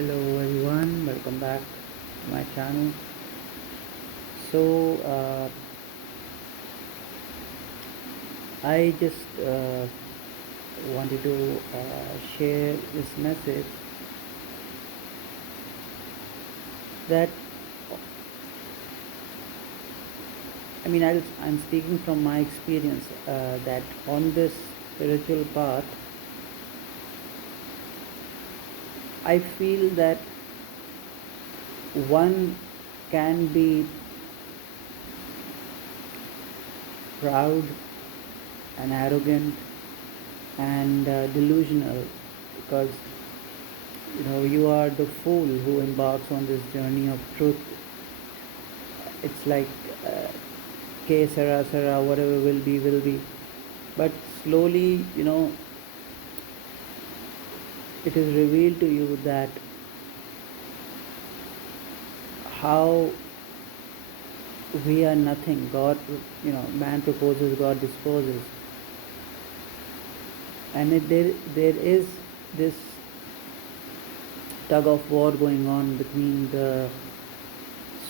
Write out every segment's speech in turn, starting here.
Hello everyone, welcome back to my channel. So I just wanted to share this message that I'm speaking from my experience that on this spiritual path, I feel that one can be proud and arrogant and delusional because you are the fool who embarks on this journey of truth. It's like uh, K Sara Sara, whatever will be. But slowly, it is revealed to you that how we are nothing. God, man proposes, God disposes. And there is this tug of war going on between the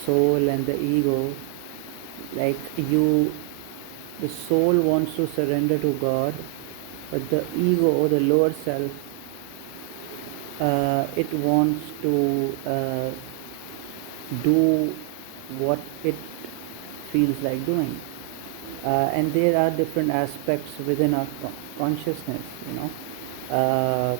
soul and the ego. Like the soul wants to surrender to God, but the ego or the lower self, it wants to do what it feels like doing. And there are different aspects within our consciousness. Uh,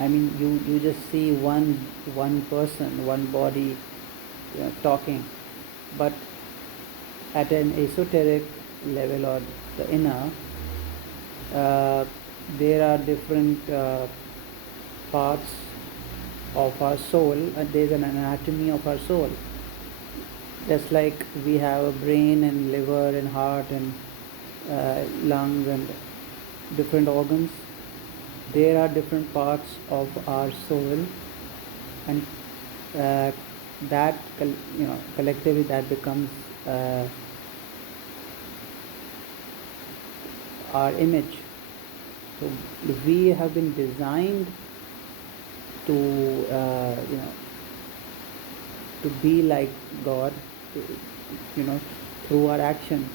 you just see one person, one body, talking, but at an esoteric level or the inner, uh, there are different parts of our soul, and there's an anatomy of our soul. Just like we have a brain and liver and heart and lungs and different organs, there are different parts of our soul, and uh, that collectively that becomes uh, our image. So we have been designed to to be like God, you know, through our actions.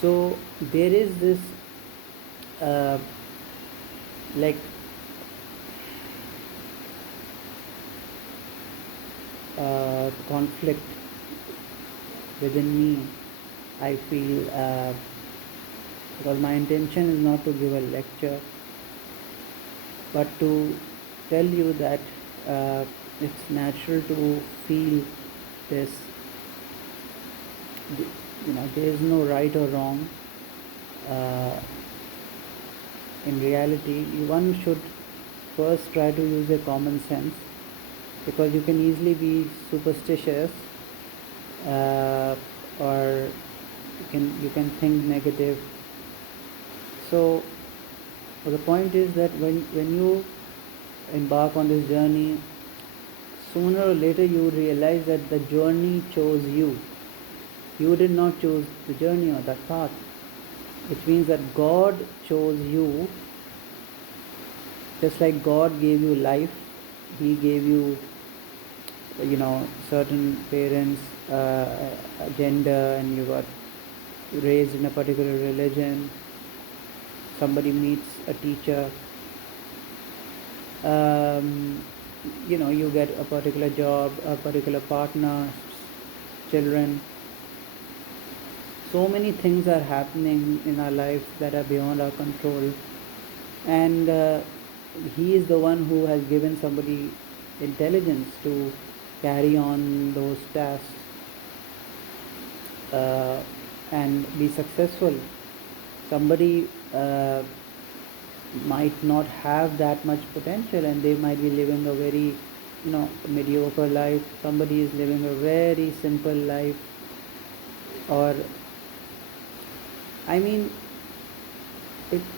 So there is this uh, like conflict within me. I feel because my intention is not to give a lecture, but to tell you that it's natural to feel this. There is no right or wrong. Uh, in reality, one should first try to use their common sense, because you can easily be superstitious, or you can think negative. So the point is that when you embark on this journey, sooner or later you would realize that the journey chose you. You did not choose the journey or that path, which means that God chose you. Just like God gave you life, He gave you, certain parents, gender, and you got raised in a particular religion. Somebody meets a teacher, um, you get a particular job, a particular partner, children. So many things are happening in our life that are beyond our control, and He is the one who has given somebody intelligence to carry on those tasks uh, and be successful. Somebody might not have that much potential, and they might be living a very mediocre life. Somebody is living a very simple life. Or I mean,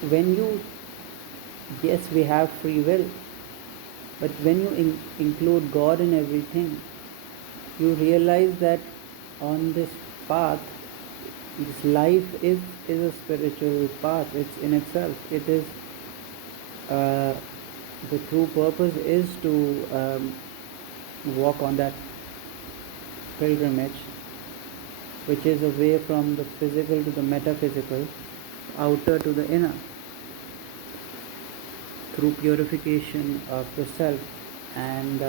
when you, yes, we have free will, but when you include God in everything, you realize that on this path, this life is a spiritual path. It's in itself, it is uh, the true purpose is to walk on that pilgrimage, which is a way from the physical to the metaphysical, outer to the inner, through purification of the self. And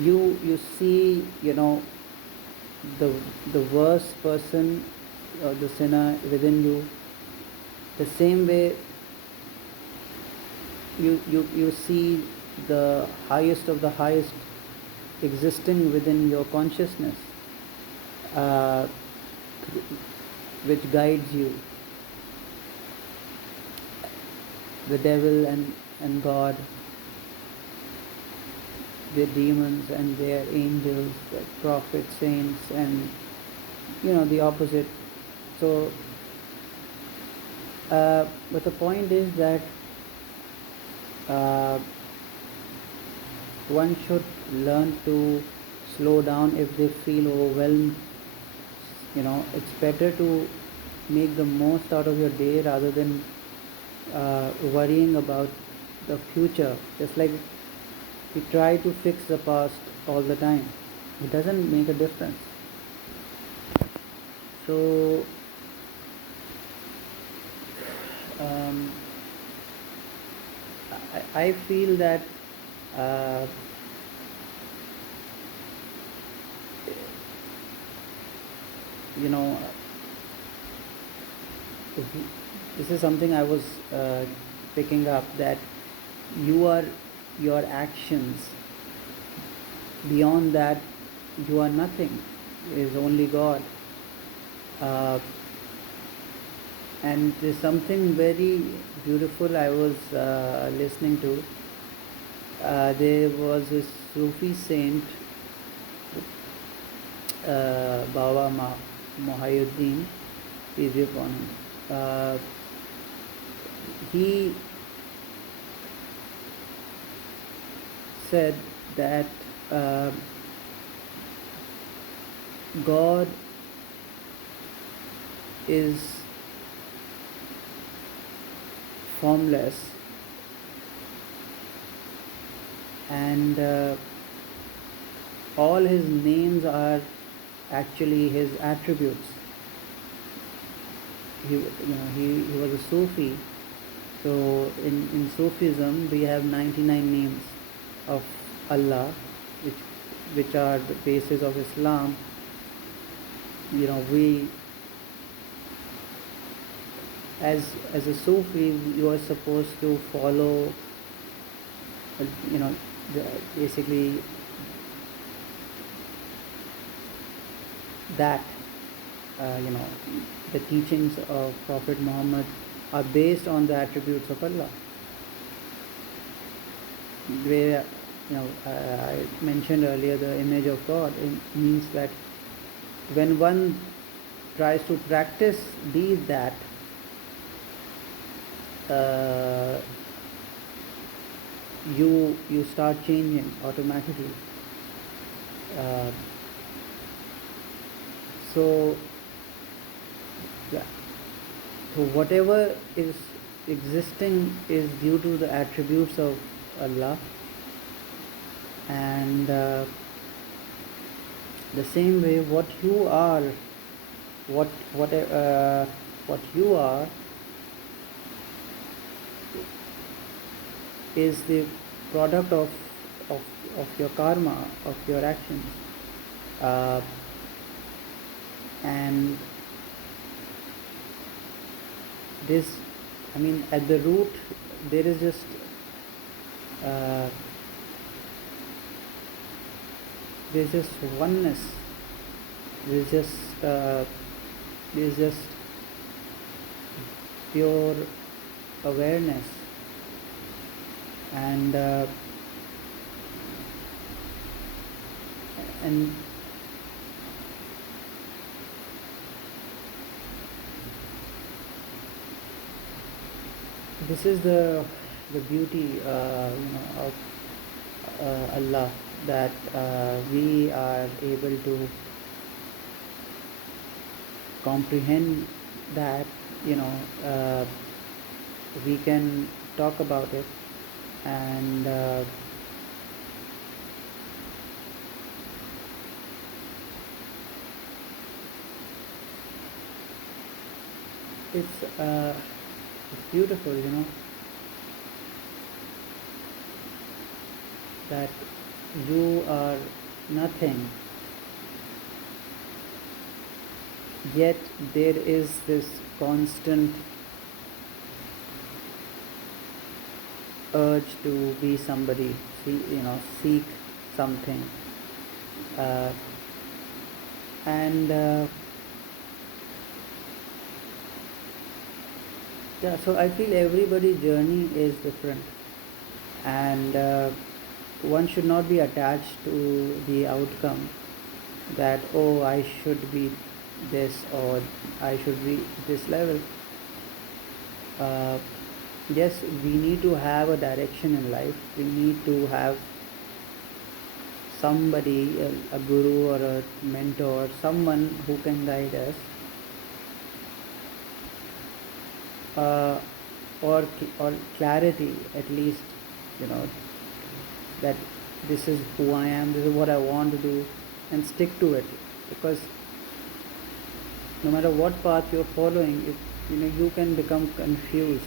you see, the the worst person or the sinner within you, the same way you see the highest of the highest existing within your consciousness, uh, which guides you, the devil and God, the demons and their angels, the prophets, saints, and the opposite. So but the point is that one should learn to slow down if they feel overwhelmed. It's better to make the most out of your day rather than worrying about the future. Just like we try to fix the past all the time, it doesn't make a difference. So I feel that uh, you know this is something I was picking up, that you are your actions. Beyond that, you are nothing. Is only God. And there's something very beautiful I was listening to. There was a Sufi saint, Baba Muhyiddin, peace be upon him. He said that God is formless, and all his names are actually his attributes. He was a Sufi. So in Sufism we have 99 names of Allah, which are the basis of Islam. We as a Sufi, you are supposed to follow basically that the teachings of Prophet Muhammad are based on the attributes of Allah. Where I mentioned earlier the image of God. It means that when one tries to practice that, you start changing automatically. So whatever is existing is due to the attributes of Allah, and the same way what you are is the product of your karma, of your actions, and this, at the root there is just there's just oneness. There's just pure awareness, and this is the beauty of Allah, that we are able to comprehend that we can talk about it, and it's beautiful, that you are nothing, yet there is this constant urge to be somebody, seek something, uh, and yeah. So I feel everybody's journey is different, and one should not be attached to the outcome, that oh, I should be this, or I should reach this level. uh, yes, we need to have a direction in life. We need to have somebody, a guru or a mentor, someone who can guide us, uh, or clarity at least, you know that this is who I am, this is what I want to do, and stick to it. Because no matter what path you're following, you can become confused,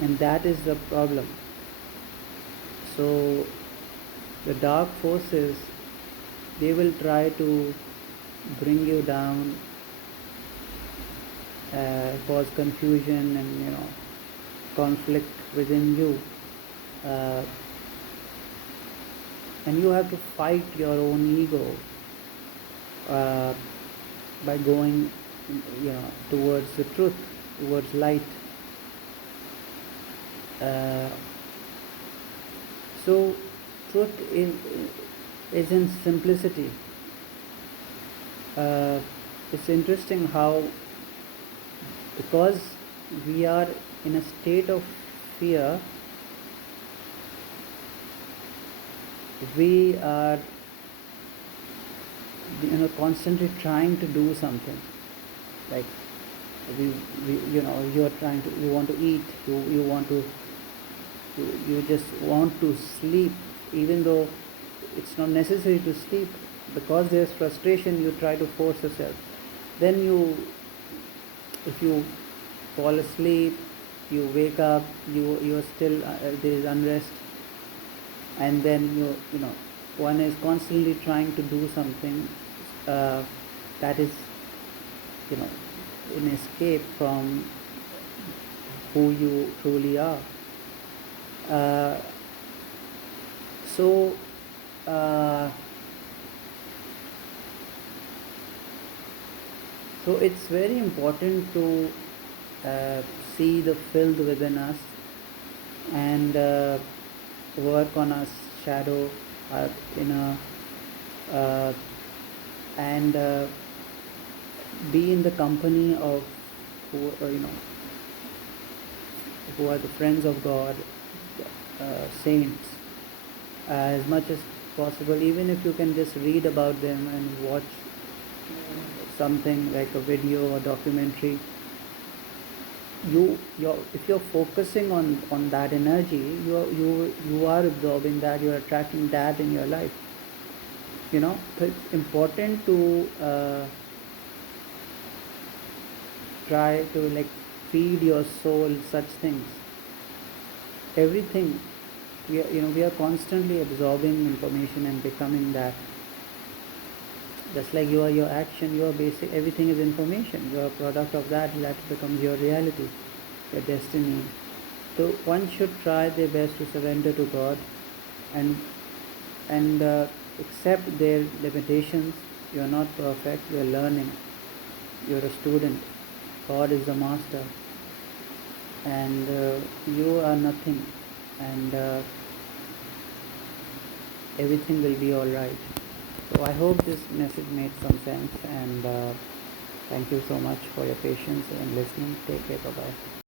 and that is the problem. So the dark forces, they will try to bring you down, cause confusion and conflict within you, uh, and you have to fight your own ego, uh, by going towards the truth, towards light. uh, so truth is in simplicity. It's interesting how, because we are in a state of fear, we are constantly trying to do something. Like you want to eat, you want to you just want to sleep, even though it's not necessary to sleep. Because there's frustration, you try to force yourself. Then if you fall asleep, you wake up, you're still there is unrest, and then one is constantly trying to do something, that is an escape from who you truly are. uh, so uh, so it's very important to see the filth within us, and work on our shadow, our inner, uh, and be in the company of who who are the friends of God, saints, as much as possible. Even if you can just read about them and watch something like a video or documentary, if you're focusing on that energy, you are absorbing that, you are attracting that in your life. So it's important to try to feed your soul such things. Everything, we are constantly absorbing information and becoming that. Just like you are your action, your basic, everything is information. You are a product of that. That becomes your reality, your destiny. So one should try their best to surrender to God, and accept their limitations. You are not perfect. You are learning. You are a student. God is the master, and you are nothing, and everything will be all right. So I hope this message made some sense, and thank you so much for your patience and listening. Take care. Bye bye.